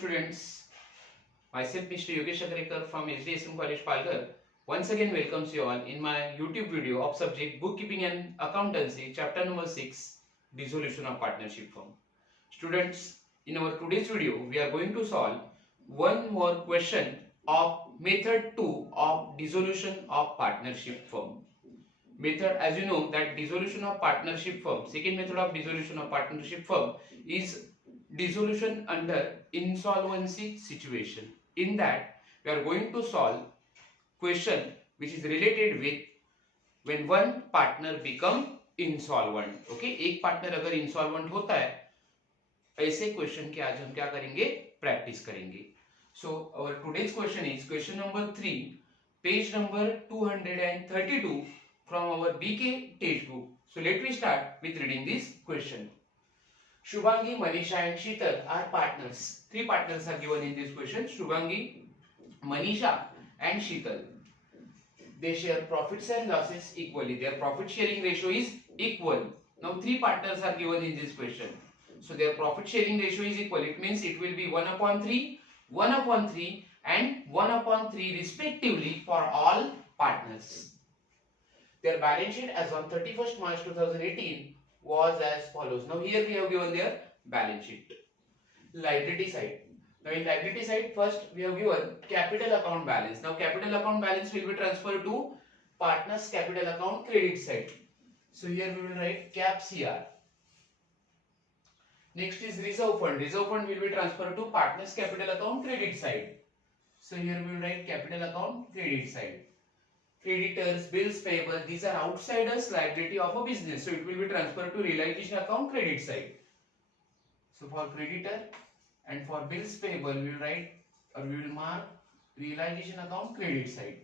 students. Myself Mr. Yogesh Agrekar from SDSM College Palghar once again welcomes you all in my YouTube video of subject Bookkeeping and Accountancy, chapter number 6, Dissolution of Partnership Firm. Students, in our today's video, we are going to solve one more question of method 2 of dissolution of partnership firm. Method, as you know, that dissolution of partnership firm, second method of dissolution of partnership firm is dissolution under insolvency situation. In that, we are going to solve question which is related with when one partner become insolvent. Okay, एक partner अगर insolvent होता है, ऐसे question के आज हम क्या करेंगे, प्रैक्टिस करेंगे. So our today's question is question number 3, page number 232 from our BK textbook. So let me start with reading this question. Shubhangi, Manisha and Sheetal are partners. Three partners are given in this question. Shubhangi, Manisha and Sheetal. They share profits and losses equally. Their profit sharing ratio is equal. Now three partners are given in this question. So their profit sharing ratio is equal. It means it will be 1/3, 1/3 and 1/3 respectively for all partners. Their balance sheet as on 31st March 2018 was as follows. Now here we have given their balance sheet. Liability side. Now in liability side, first we have given capital account balance. Now capital account balance will be transferred to partners capital account credit side. So here we will write cap CR. Next is reserve fund. Reserve fund will be transferred to partners capital account credit side. So here we will write capital account credit side. Creditors, bills payable, these are outsiders liability of a business. So it will be transferred to realization account credit side. So for creditor and for bills payable, we will write or we will mark realization account credit side.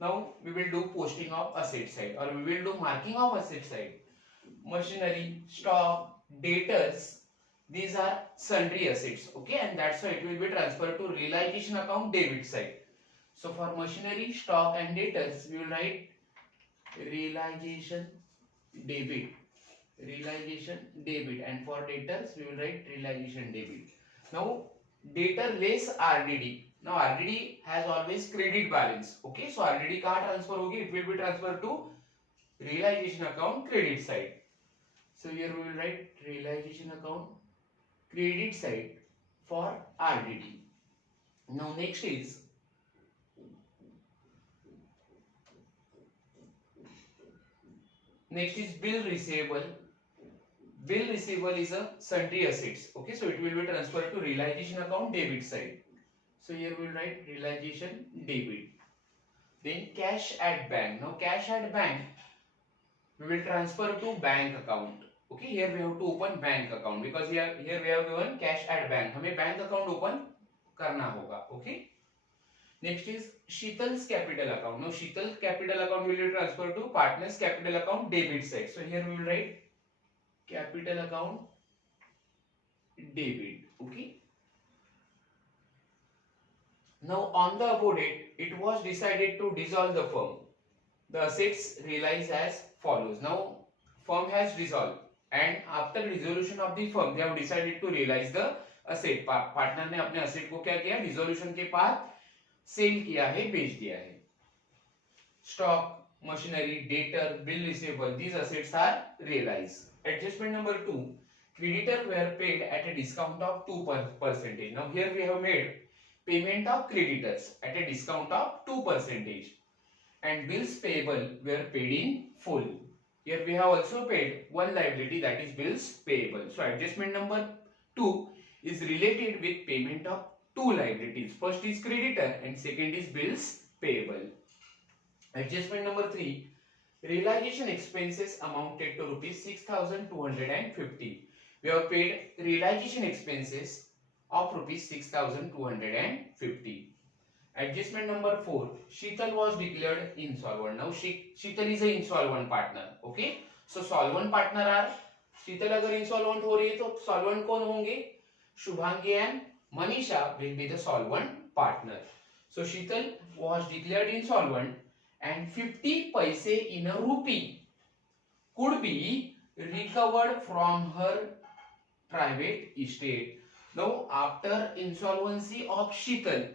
Now we will do posting of asset side or we will do marking of asset side. Machinery, stock, debtors, these are sundry assets. Okay, and that's why it will be transferred to realization account debit side. So for machinery, stock and debtors, we will write realization debit, and for debtors we will write realization debit. Now debtor less RDD. Now RDD has always credit balance. Okay, so RDD कहाँ transfer होगी? It will be transferred to realization account credit side. So here we will write realization account credit side for RDD. Now next is bill receivable. Bill receivable is a sundry assets. Okay, so it will be transferred to realization account debit side. So here we will write realization debit. Then cash at bank. Now cash at bank we will transfer to bank account. Okay, here we have to open bank account because here we have given cash at bank. हमें bank account open करना होगा. Okay. Next is Sheetal's capital account. Now Sheetal's capital account will be transferred to partners capital account debit side. So here we will write capital account debit. Okay. Now on the above date, it was decided to dissolve the firm. The assets realized as follows. Now firm has dissolved and after dissolution of the firm, they have decided to realize the asset. Partner ने अपने asset को क्या किया? Dissolution के बाद cell किया है, बेच दिया है. Stock, machinery, debtor, bill receivable, these assets are realized. Adjustment number 2, creditor were paid at a discount of 2%. Now here we have made payment of creditors at a discount of 2% and bills payable were paid in full. Here we have also paid one liability, that is bills payable. So adjustment number 2 is related with payment of two liabilities. First is creditor and second is bills payable. Adjustment number 3, realization expenses amounted to rupees 6,250. We have paid realization expenses of rupees 6,250. Adjustment number 4, Sheetal was declared insolvent. Now Sheetal is an insolvent partner. Okay, so solvent partner are Sheetal अगर insolvent हो रही है तो solvent कौन होंगे? Shubhangi and Manisha will be the solvent partner. So Sheetal was declared insolvent and 50 paise in a rupee could be recovered from her private estate. Now, after insolvency of Sheetal,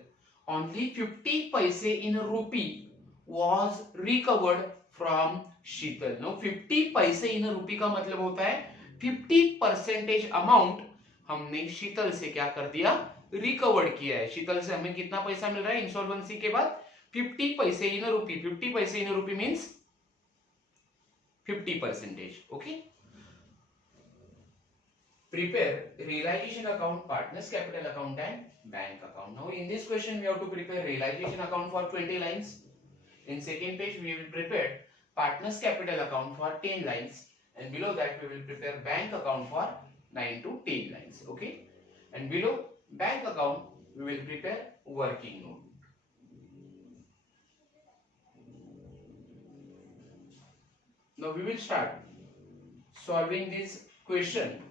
only 50 paise in a rupee was recovered from Sheetal. Now, 50 paise in a rupee का मतलब होता है 50% amount हमने शीतल से क्या कर दिया, recovered किया है. शीतल से हमें कितना पैसा मिल रहा है इंसॉल्वेंसी के बाद? 50 paise in a rupee. 50 paise in a rupee means 50%. Okay. Prepare realization account, partners capital account and bank account. Now in this question we have to prepare realization account for 20 lines. In second page we will prepare partners capital account for 10 lines, and below that we will prepare bank account for 9 to 10 lines. Okay, and below bank account we will prepare working note. Now we will start solving this question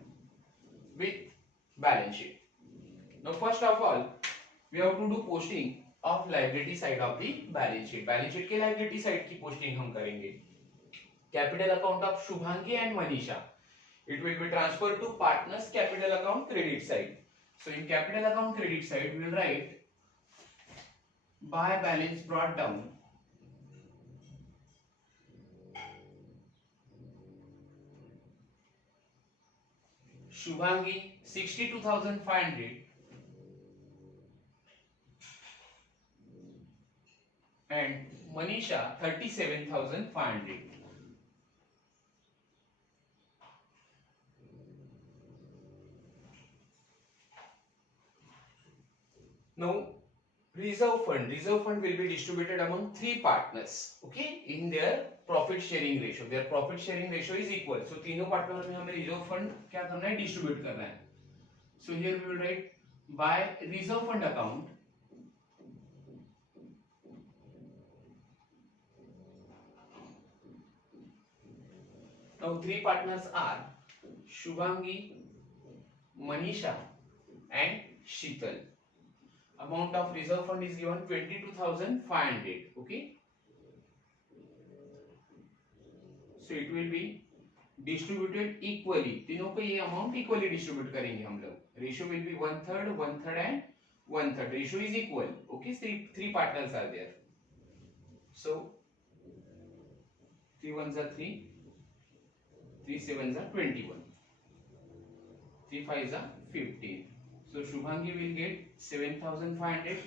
with balance sheet. Now first of all we have to do posting of liability side of the balance sheet. Balance sheet के liability side की posting हम करेंगे. Capital account of Shubhangi and Manisha, it will be transferred to partners capital account credit side. So in capital account credit side we will write by balance brought down Shubhangi 62,500 and Manisha 37,500. Now reserve fund will be distributed among three partners, okay, in their profit sharing ratio. Their profit sharing ratio is equal. So तीनों partner में हमें reserve fund क्या करना है, distribute करना है. So here we will write by reserve fund account now three partners are Shubhangi, Manisha and Sheetal. Amount of reserve fund is given 22,500. Okay, so it will be distributed equally. तीनों को ये amount equally distribute करेंगे हम लोग. Ratio will be 1/3, 1/3 and 1/3. Ratio is equal. Okay, three partners are there. So 3 1s are 3, 3 7s are 21, 3 5s are 15. So Shubhangi will get 7,500.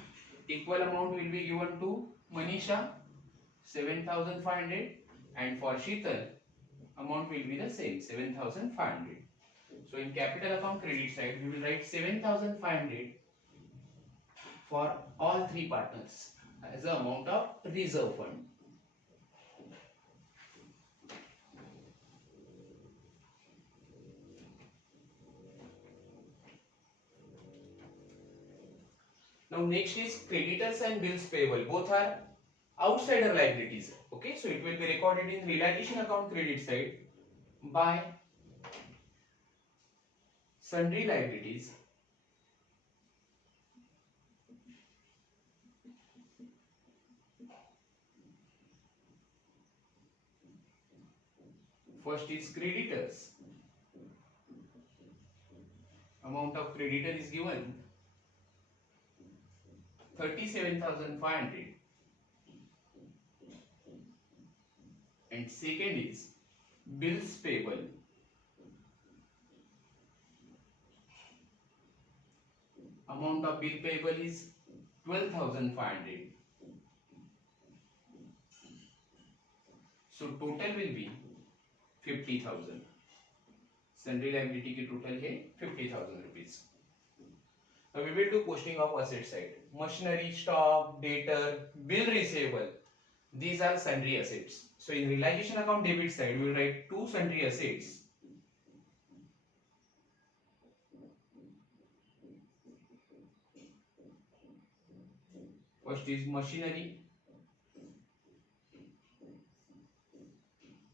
Equal amount will be given to Manisha 7,500, and for Sheetal amount will be the same 7,500. So in capital account credit side we will write 7,500 for all three partners as the amount of reserve fund. Now next is creditors and bills payable. Both are outsider liabilities. Okay, so it will be recorded in realization account credit side by sundry liabilities. First is creditors. Amount of creditor is given 37,500. And second is bills payable. Amount of bill payable is 12,500. So total will be 50,000. Sundry liability की total है 50,000 rupees. Now we will do posting of asset side. Machinery, stock, debtor, bill receivable. These are sundry assets. So in realization account debit side, we will write two sundry assets. First is machinery,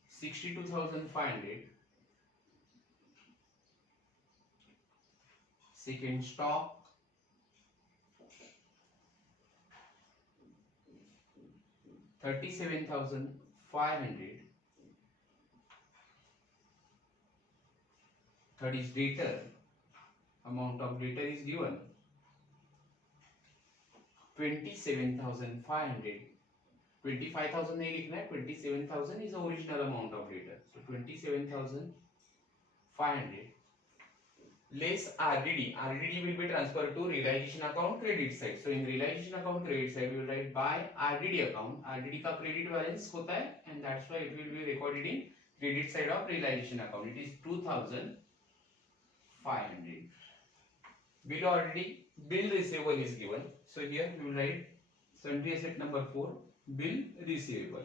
62,500. Second, stock, 37,500. Third is debtor, amount of debtor is given 27,500. 25,000 नहीं लिखना है, 27,000 is the original amount of debtor. So 27,500 less RDD. RDD will be transferred to realization account credit side. So in realization account credit side we will write by RDD account. RDD का credit balance होता है and that's why it will be recorded in credit side of realization account. It is 2,500. Bill already, bill receivable is given. So here we will write sundry asset number 4, bill receivable.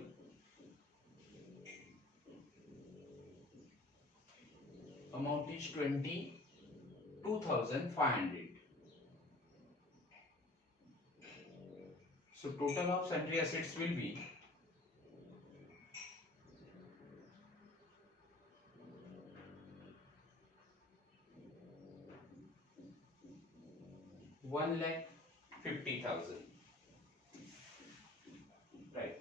Amount is 22,500. So total of sundry assets will be 1,50,000. Right.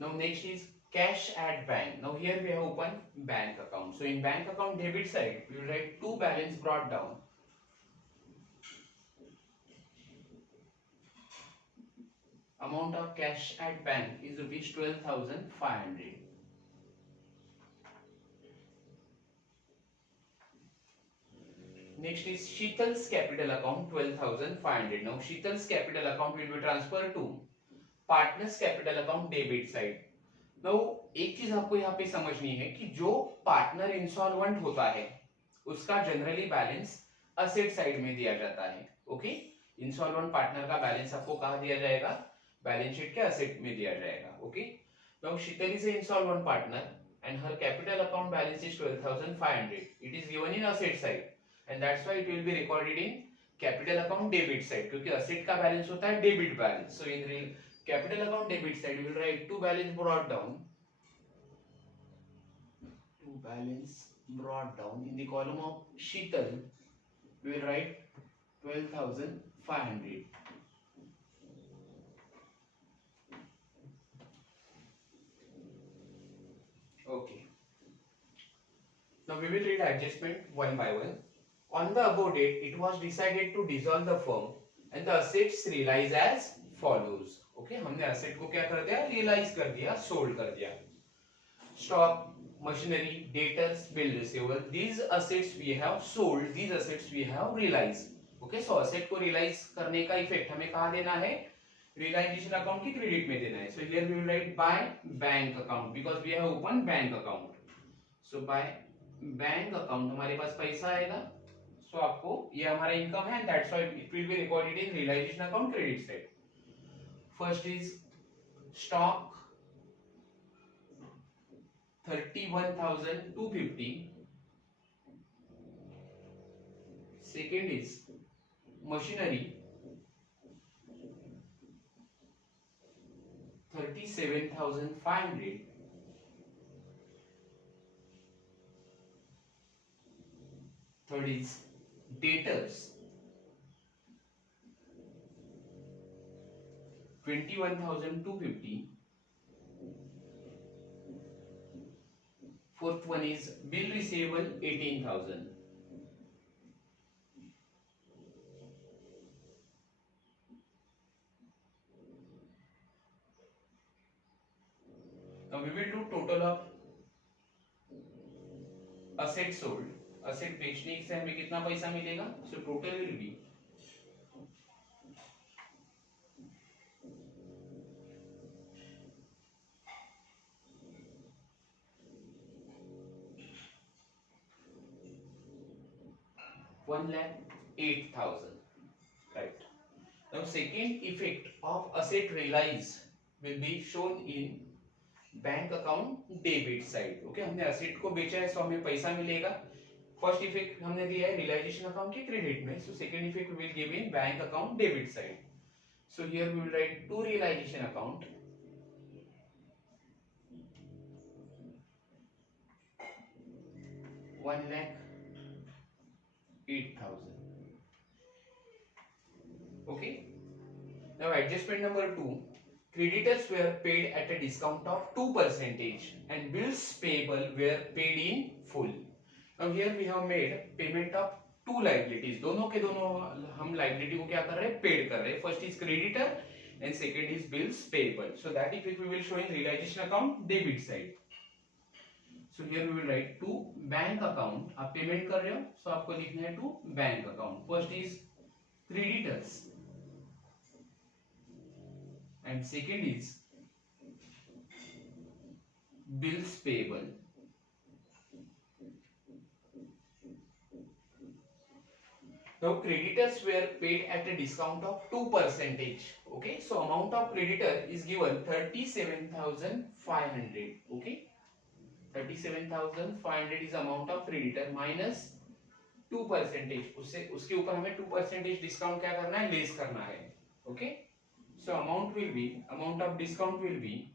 Now next is cash at bank. Now here we have opened bank account. So in bank account debit side, we will write two balance brought down. Amount of cash at bank is rupees 12,500. Next is Sheetal's capital account 12,500. Now Sheetal's capital account will be transferred to partners capital account debit side. Now एक चीज आपको यहाँ पे समझनी है कि जो partner insolvent होता है उसका जनरली बैलेंस असेट साइड में दिया जाता है. ओके, इंसॉल्वेंट पार्टनर का बैलेंस आपको कहाँ दिया जाएगा? बैलेंस शीट के असेट में दिया जाएगा. Okay, now Sheetal is a insolvent partner and her capital account balance is 12,500. It is given in asset side and that's why it will be recorded in capital account debit side क्योंकि asset का balance होता है debit balance. So in real capital account debit side we will write two balance brought down. Two balance brought down in the column of Sheetal we will write 12,500. Okay. Now we will read adjustment one by one. On the above date, it was decided to dissolve the firm and the assets realize as follows. Okay, हमने asset को क्या कर दिया? Realize कर दिया, sold कर दिया. Stock, machinery, debtors, bill receivable. These assets we have sold. These assets we have realized. Okay, so asset को realize करने का effect हमें कहाँ देना है? Realization account की credit में देना है. So here we will write by bank account because we have opened bank account. So by bank account हमारे पास पैसा आएगा. So आपको ये हमारा income है and that's why it will be recorded in realization account credit side. First is stock 31,250. Second is machinery 37,500. Third is debtors 21,250. Fourth one is bill receivable 18,000. Now we will do total of asset sold. Asset बेचने से हमें कितना पैसा मिलेगा? So total will be 1,08,000. Right. Now second effect of asset realize will be shown in bank account debit side. Okay, हमने asset को बेचा है तो हमें पैसा मिलेगा. फर्स्ट इफेक्ट हमने दिया है रियलाइजेशन अकाउंट के क्रेडिट में. So second effect will give in bank account debit side. So here we will write to realisation account 1,08,000. Okay, now adjustment number 2. Creditors were paid at a discount of 2% and bills payable were paid in full. Now here we have made payment of two liabilities. दोनों के दोनों हम liability को क्या कर रहे हैं, paid कर रहे हैं. First is creditor and second is bills payable. So that effect we will show in realization account debit side. So here we will write to bank account. आप पेमेंट कर रहे हो, so आपको लिखना है to bank account. First is creditors and second is bills payable. Now creditors were paid at a discount of 2%. Okay, so amount of creditor is given 37,500. Okay, 37,500 is amount of creditor minus 2%. उससे उसके ऊपर हमें 2% discount क्या करना है, less करना है. Okay, so amount of discount will be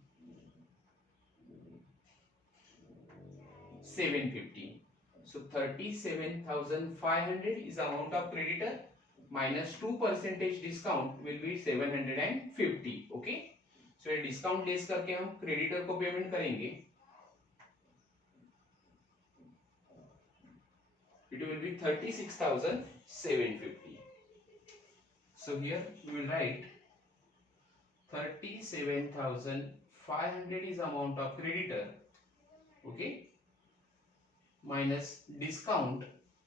750. So 37,500 is amount of creditor minus 2% discount will be 750. Okay, so ये discount लेस करके हम creditor को पेमेंट करेंगे. It will be 36,750. So here we will write 37,500 is amount of creditor. Okay, minus discount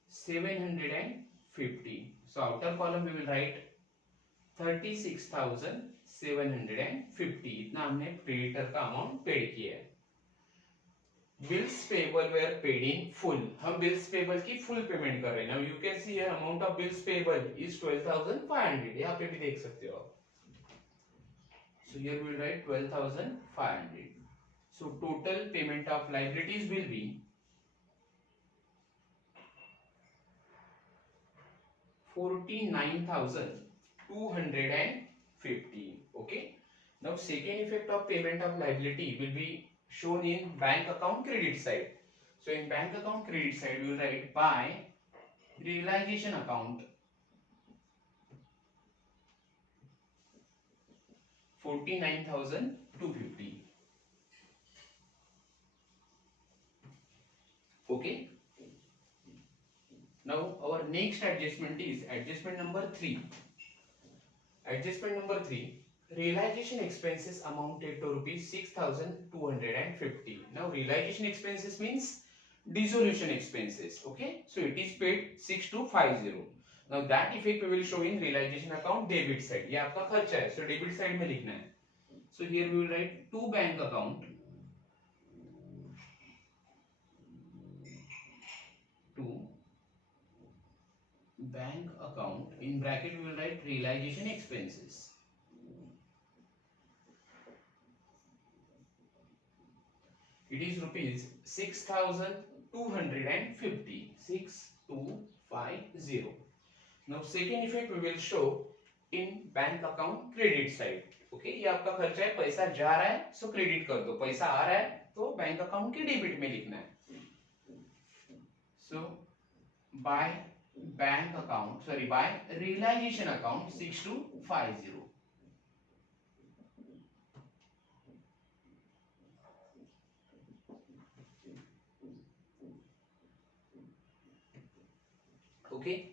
750. So outer column we will write 36,750. इतना हमने creditor का amount paid किया है. Bills payable were paid in full. हम bills payable की full payment कर रहे हैं. Now you can see here amount of bills payable is 12,500. यहाँ पे भी देख सकते हो आप. So here we will write 12,500. So total payment of liabilities will be 49,250. Okay. Now second effect of payment of liability will be shown in bank account credit side. So in bank account credit side we will write by realization account 49,250. Okay. Now our next adjustment is adjustment number 3. Adjustment number 3, realization expenses amounted to rupees 6,250. Now realization expenses means dissolution expenses. Okay, so it is paid 6250. Now that effect we will show in realization account debit side. ये आपका खर्चा है, so debit side में लिखना है. So here we will write to bank account in bracket we will write realization expenses. It is rupees 6,250. 6250. Now second effect we will show in bank account credit side. Okay, ये आपका खर्चा है, पैसा जा रहा है सो क्रेडिट कर दो, पैसा आ रहा है तो बैंक अकाउंट के डेबिट में लिखना है. So by realization account 6250. Okay,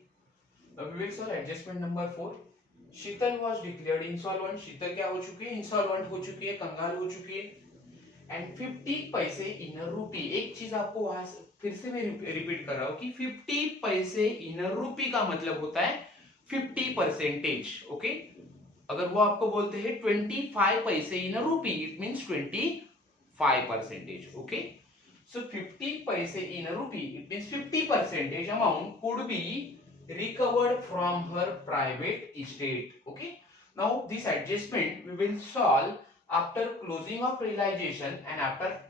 now we will solve adjustment number 4. Sheetal was declared insolvent. शीतल क्या हो चुकी है, इंसॉल्वेंट हो चुकी है, कंगाल हो चुकी है. एंड 50 पैसे इन रूपी. एक चीज आपको वहां फिर से मैं रिपीट कर रहा हूं कि 50 पैसे इन रूपी का मतलब होता है 50%. ओके, अगर वो आपको बोलते हैं 25 पैसे इन रूपी, इट मींस 25%. ओके, सो 50 पैसे इन रूपी, it means 50% amount could be recovered from her private estate. Okay, now this adjustment we will solve after closing of realization, and after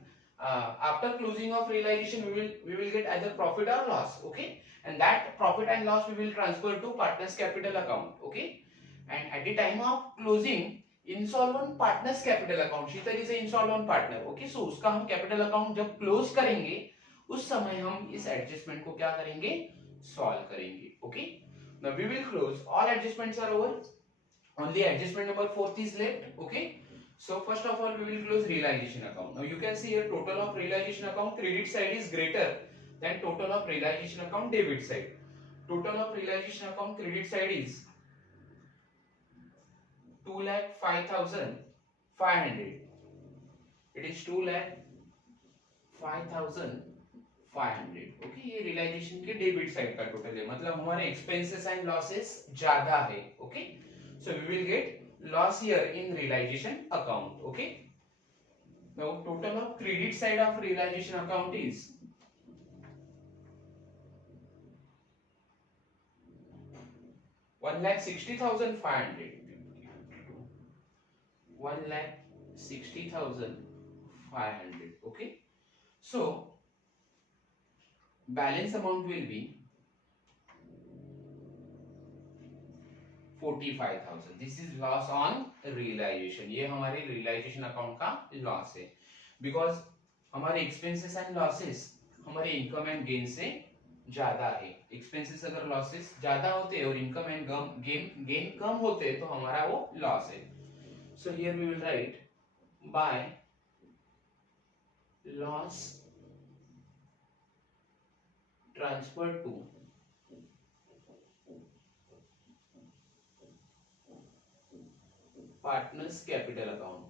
closing of realization we will get either profit or loss. Okay, and that profit and loss we will transfer to partners capital account. Okay, and at the time of closing insolvent partners capital account, Sheetal is a insolvent partner. Okay, so उसका हम capital account जब close करेंगे उस समय हम इस adjustment को क्या करेंगे, solve करेंगे. Okay, now we will close. All adjustments are over. Only adjustment number 4 is left. Okay, so first of all we will close realization account. Now you can see here total of realization account credit side is greater Then total of realization account debit side. Total of realization account credit side is 2,05,500. It is 2,05,500. Okay, ये realisation के debit side का total है, मतलब हमारे expenses and losses ज्यादा है. Okay, so we will get loss here in realisation account. Okay, now total of credit side of realization account is 1,60,500. 1,60,500. Okay, so balance amount will be 45,000. This is loss on realization. ये हमारे realization account का loss है, because हमारे expenses and losses हमारे income and gain से ज्यादा है. expenses अगर losses ज्यादा होते हैं और income and gain कम होते हैं तो हमारा वो loss है. So here we will write by loss transferred to partners capital account.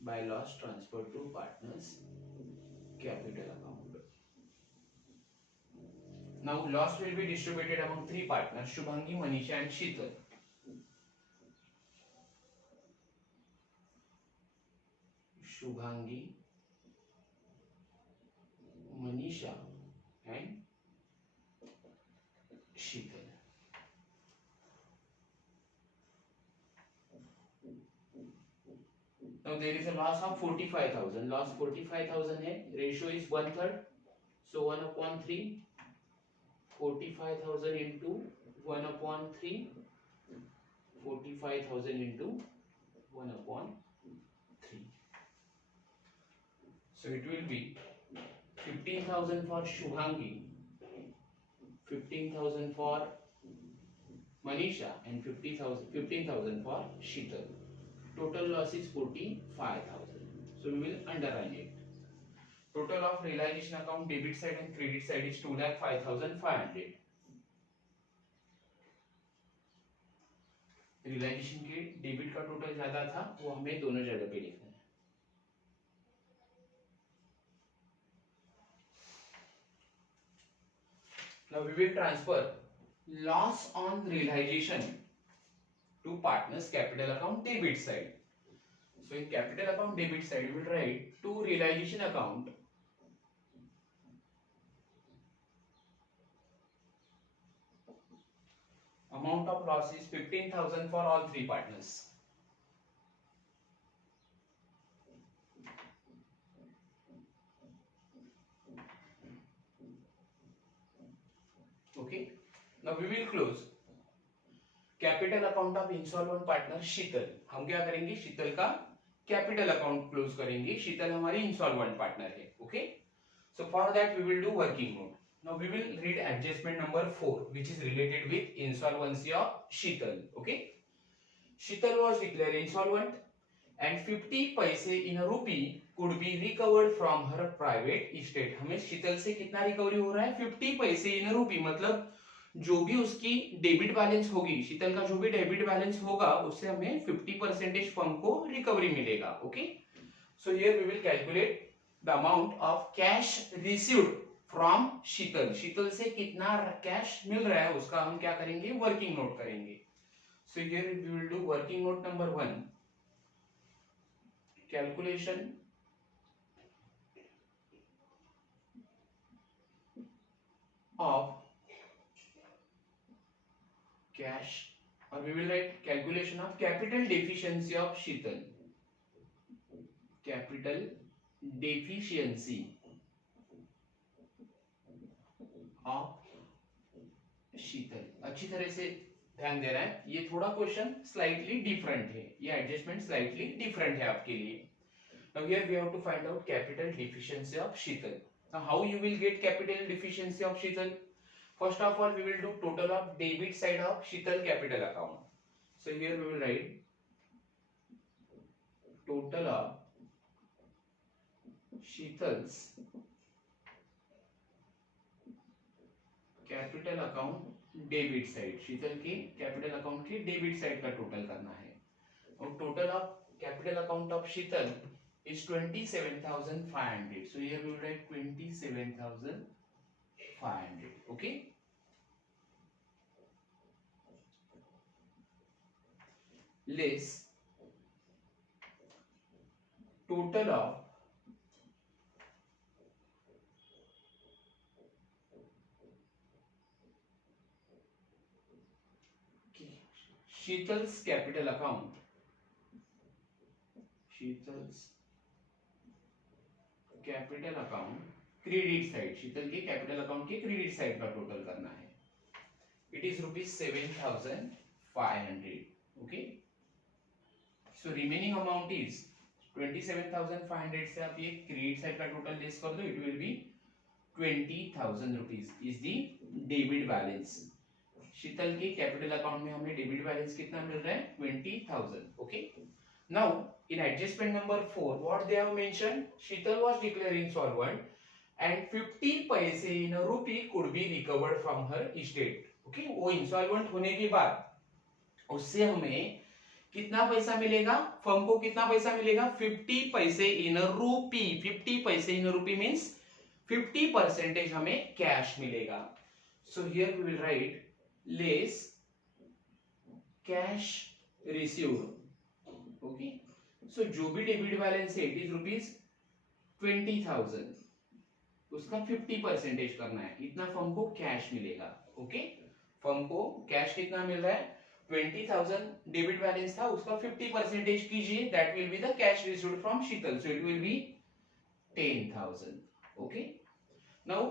By loss transferred to partners capital account. Now loss will be distributed among three partners: Shubhangi, Manisha and Sheetal. Shubhangi, Manisha and Sheetal. Now there is a loss of 45,000. Loss 45,000 है. Ratio is 1/3. So 1/3. 45,000 into 1/3. 45,000 into 1/3. So it will be 15,000 for Shubhangi, 15,000 for Manisha and 15,000 for Sheetal. Total loss is 45,000. So we will underline it. Total of realization account debit side and credit side is 2,05,500. Realisation के debit का total ज्यादा था, वो हमें दोनों जगह पे लिखना है. Now we will transfer loss on realization to partners capital account debit side. So in capital account debit side we will write to realization account amount of loss is 15,000 for all three partners. Okay, now we will close capital account of insolvent partner Sheetal. हम क्या करेंगे, शीतल का capital account close करेंगे. शीतल हमारी insolvent partner है. Okay, so for that we will do working note. Now we will read adjustment number 4 which is related with insolvency of Sheetal. Okay, Sheetal was declared insolvent and 50 पैसे in a rupee could be recovered from her private estate. हमें शीतल से कितना recovery हो रहा है, 50 पैसे in a rupee, मतलब जो भी उसकी डेबिट बैलेंस होगी, शीतल का जो भी डेबिट बैलेंस होगा उससे हमें 50% फर्म को रिकवरी मिलेगा. Okay, so here we will calculate the amount of cash received from Sheetal. Sheetal से कितना कैश मिल रहा है उसका हम क्या करेंगे, वर्किंग नोट करेंगे. So here we will do working note number 1, calculation of cash, or we will write calculation of capital deficiency of Sheetal. Capital deficiency of शीतल. अच्छी तरह से ध्यान दे रहा है, ये थोड़ा क्वेश्चन स्लाइटली डिफरेंट है, ये एडजस्टमेंट स्लाइटली डिफरेंट है आपके लिए. Now here we have to find out capital deficiency of Sheetal. Now how you will get capital deficiency of Sheetal? First of all we will do total of debit side of Sheetal capital account. So here we will write total of Sheetal's capital account debit side, Sheetal के capital account की debit side का total करना है। और total of capital account of Sheetal is 27,500. So here we will write 27,500. Okay. Less total of Sheetal's capital account. Sheetal's capital account credit side, Sheetal के capital account के credit side का total करना है। It is ₹7,500. Okay, so remaining amount is 27,500 से आप ये credit side का total less कर दो, it will be 20,000 rupees is the debit balance. Sheetal के कैपिटल अकाउंट में हमें डेबिट बैलेंस कितना मिल रहा है? 20,000. Okay, now in adjustment number 4 what they have mentioned, Sheetal was declared insolvent and 50 paise in a rupee could be recovered from her estate. Okay, वो insolvent होने के बाद उससे हमें कितना पैसा मिलेगा? फर्म को कितना पैसा मिलेगा? 50 पैसे इन अ रूपी। 50 पैसे इन अ रूपी मींस 50% हमें कैश मिलेगा। So here we will write less cash received. Okay, so जो भी डेबिट बैलेंस है इट इज ₹20,000, उसका 50% करना है, इतना फर्म को कैश मिलेगा। ओके, फर्म को कैश कितना मिल रहा है? 20,000 डेबिट बैलेंस था, उसका 50% कीजिए, that will be the cash received from Sheetal, so it will be 10,000. Okay, now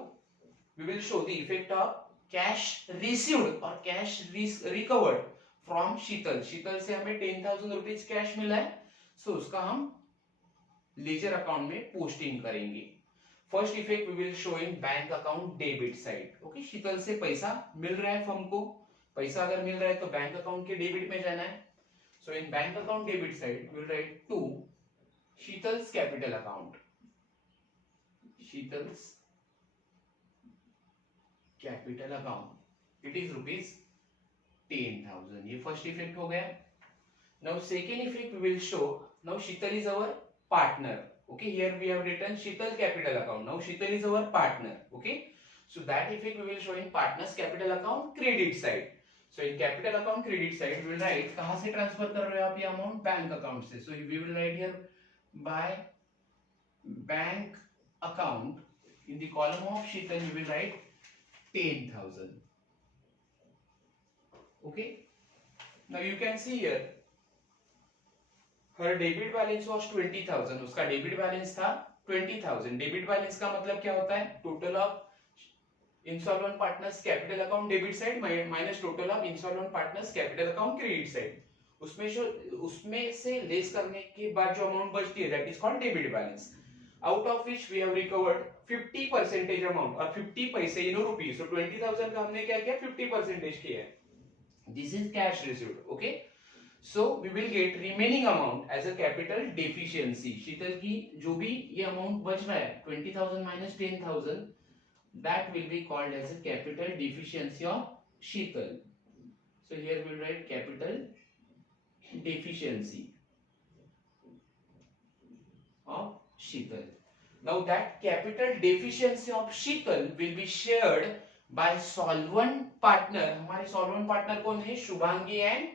we will show the effect of cash received और cash recovered from Sheetal. Sheetal से हमें 10,000 रुपीज कैश मिला है, सो उसका हम लेजर अकाउंट में पोस्टिंग करेंगे। First effect we will show in bank account debit side. Okay, Sheetal से पैसा मिल रहा है फर्म को, पैसा अगर मिल रहा है तो बैंक अकाउंट के डेबिट में जाना है। So in bank account debit side we will write to Sheetal's capital account, Sheetal's capital account, it is ₹10,000. ये फर्स्ट इफेक्ट हो गया। Now second effect we will show, now Sheetal is our partner. Okay, here we have written Sheetal capital account. Now Sheetal is our partner. Okay, so that effect we will show in partners capital account credit side. So in capital account credit side we will write कहाँ से transfer कर रहे हो आप ये amount? Bank account से. So we will write here by bank account. In the column of Sheetal we will write 10,000. Okay, now you can see here her debit balance was 20,000, उसका debit balance था 20,000. Debit balance का मतलब क्या होता है? Total of insolvent partners capital account debit side minus total of insolvent partners capital account credit side. उसमें से less करने के बाद जो अमाउंट बचती है that is called debit balance, out of which we have recovered 50% amount और 50 पैसे इन रुपीस। सो 20,000 का हमने क्या किया? 50% किया है। This is cash received. Okay, so we will get remaining amount as a capital deficiency. शीतल की जो भी ये अमाउंट बच रहा है 20,000 minus 10,000, that will be called as a capital deficiency of Sheetal. So here we will write capital deficiency of Sheetal. Now that capital deficiency of Sheetal will be shared by solvent partner. हमारे solvent partner कौन है? Shubhangi and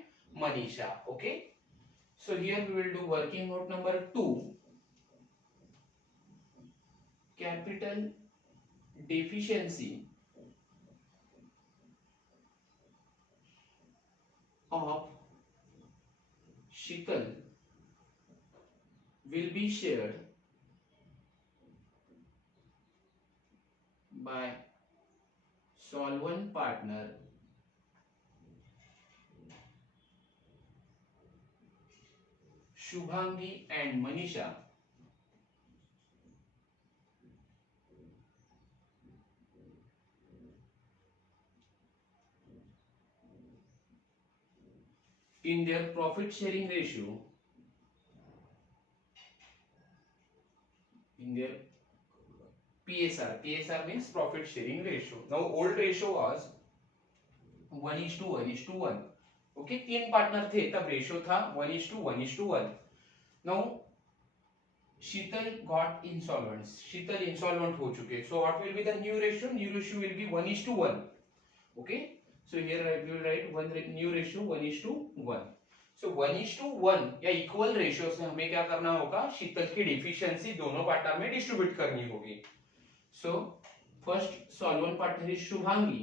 Manisha. Okay, so here we will do working note number 2, capital deficiency of Sheetal will be shared by solvent partner Shubhangi and Manisha in their profit sharing ratio, in their PSR means profit sharing ratio. Now old ratio was 1:1:1. Okay, 3 partner थे तब ratio था 1:1:1. Now शीतल got insolvent, शीतल insolvent हो चुके, so what will be the new ratio? New ratio will be 1:1. Okay, so here I will write one new ratio 1:1. so 1:1 या equal ratio से हमें क्या करना होगा? शीतल की डिफिशियंसी दोनों पार्टनर में डिस्ट्रीब्यूट करनी होगी. So first solvent partner is Shubhangi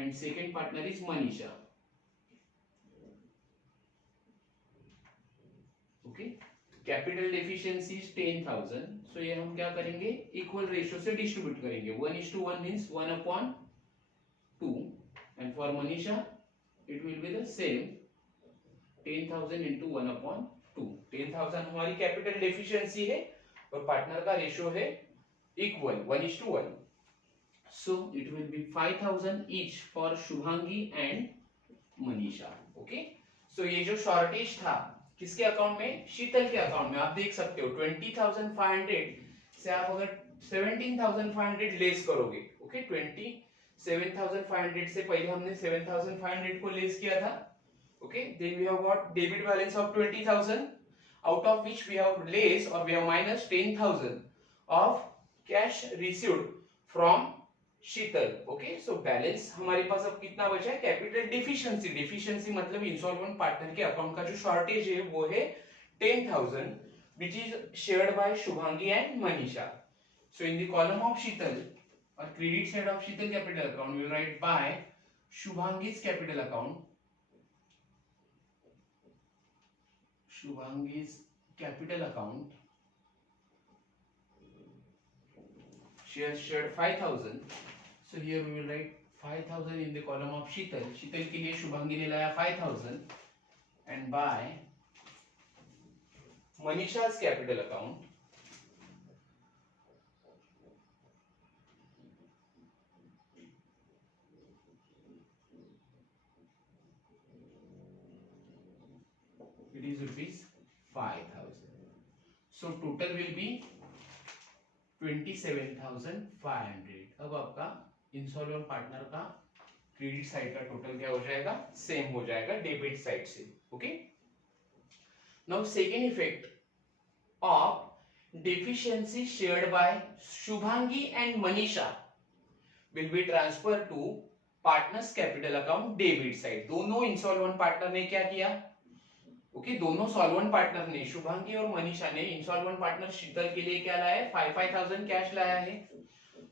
and second partner is Manisha. Okay, capital deficiency is 10,000. so ये हम क्या करेंगे? इक्वल रेशियो से डिस्ट्रीब्यूट करेंगे. 1:1 means 1/2 and for Manisha it will be the same 10,000 into 1/2. 10,000 हमारी कैपिटल डेफिशिएंसी है और पार्टनर का रेशियो है equal 1:1. So it will be 5,000 each for Shubhangi and Manisha. Okay. So ये जो शॉर्टेज था किसके अकाउंट में? शीतल के अकाउंट में. आप देख सकते हो 20,500 से आप अगर 17,500 लेस करोगे, ओके, 27,500 से पहले हमने 7,500 को लेस किया था. Okay, then we have got debit balance of 20,000 out of which we have less or we have minus 10,000 of cash received from Sheetal. Okay, so balance हमारे पास अब कितना बचा है? Capital deficiency. डिफिशिएंसी मतलब इंसॉल्वेंट पार्टनर के account का जो shortage है वो है 10,000 which is shared by Shubhangi and Manisha. So in the column of Sheetal or credit side of Sheetal capital account we will write by Shubhangi's capital account. Shubhangi's capital account shared 5,000. So here we will write 5,000 in the column of Sheetal. शीतल के लिए शुभांगी ने लाया 5,000 and by Manisha's capital account it is rupees 5,000. So total will be 27,500. अब आपका insolvent partner का credit side का total क्या हो जाएगा? सेम हो जाएगा डेबिट साइड से. Okay, now second effect of deficiency shared by Shubhangi and Manisha will be transfer to partners capital account debit side. दोनों इंसॉल्वेंट पार्टनर ने क्या किया? ओके, दोनों सॉल्वेंट पार्टनर ने, शुभांगी और मनीषा ने, इंसॉल्वेंट पार्टनर शीतल के लिए क्या लाया है? 5,000 कैश लाया है.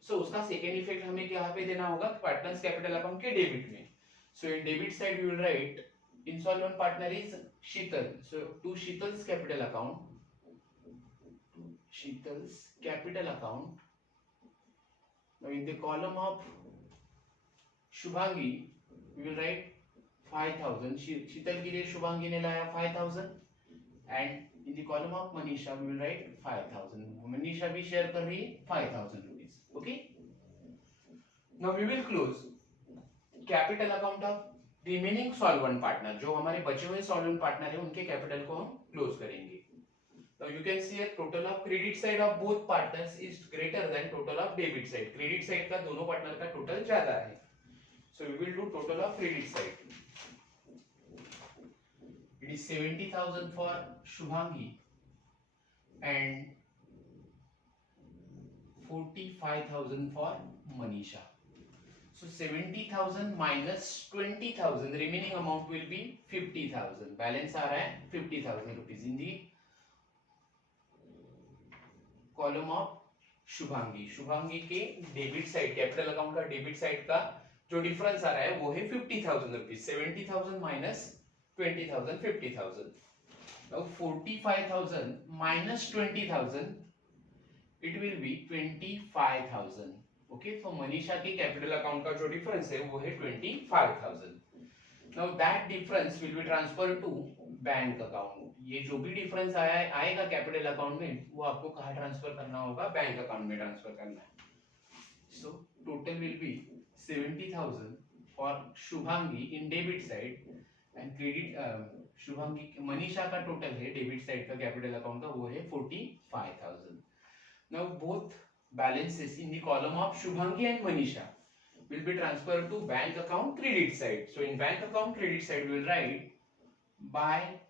सो उसका सेकेंड इफेक्ट हमें यहाँ पे देना होगा पार्टनर्स कैपिटल अकाउंट के डेबिट में. So in debit side we will write insolvent partner is Sheetal. So to Sheetal's capital account, Sheetal's capital account. Now in the column of Shubhangi we will write 5,000. Sheetal के लिए शुभांगी ने लाया 5,000 and in the column of Manisha we will write 5,000. Manisha भी share कर रही है 5,000 rupees. Okay, now we will close capital account of remaining solvent partner. जो हमारे बचे हुए सॉल्वेंट पार्टनर है उनके कैपिटल को हम क्लोज करेंगे. Now you can see here total of credit side of both partners is greater than total of debit side. Credit side का दोनों पार्टनर का टोटल ज्यादा है. So we will do total of credit side. It is 70,000 for Shubhangi and 45,000 for Manisha. So 70,000 minus 20,000, the remaining amount will be 50,000. Balance आ रहा है 50,000 rupees in the column of Shubhangi. Shubhangi के debit side, capital account का debit side का जो difference आ रहा है वो है 50,000 rupees. 70,000 minus 20,000, 50,000. Now 45,000 minus 20,000, it will be 25,000. Okay, so Manisha के कैपिटल अकाउंट का जो डिफरेंस है वो है 25,000. Now that difference will be transferred to bank account. ये जो भी डिफरेंस आएगा कैपिटल अकाउंट में वो आपको कहाँ ट्रांसफर करना होगा? बैंक अकाउंट में ट्रांसफर करना है. So total will be 70,000 for Shubhangi in debit side and credit Shubhangi Manisha का टोटल है डेबिट साइड का कैपिटल अकाउंट का वो है 45,000. Now both balances in the column of Shubhangi and Manisha will be transferred to bank account credit side. So in bank account credit side we will write by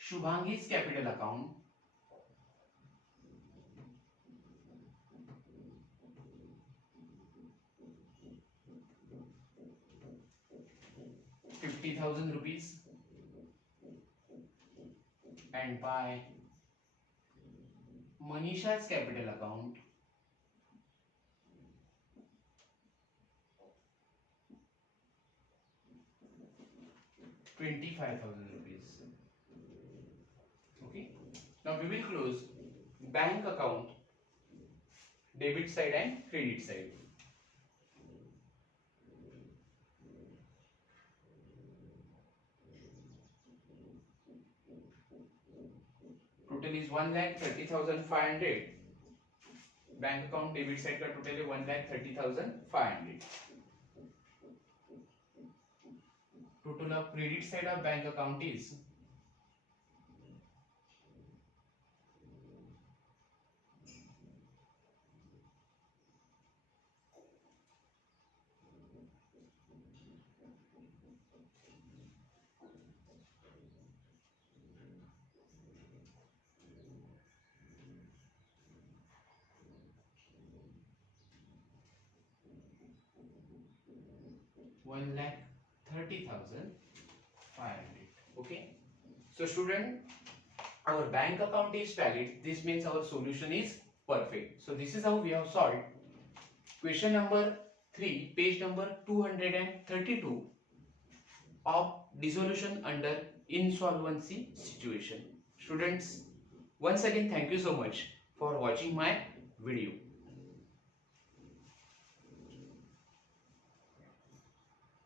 Shubhangi's capital account ₹50,000 and by Manisha's capital account ₹25,000. Okay. Now we will close bank account debit side and credit side. Total is 1,30,500. Bank account debit side का total है 1,30,500. Total of credit side of bank account is 1,30,500. Okay. So student, our bank account is tallied. This means our solution is perfect. So this is how we have solved question number 3, page number 232 of dissolution under insolvency situation. Students, once again thank you so much for watching my video.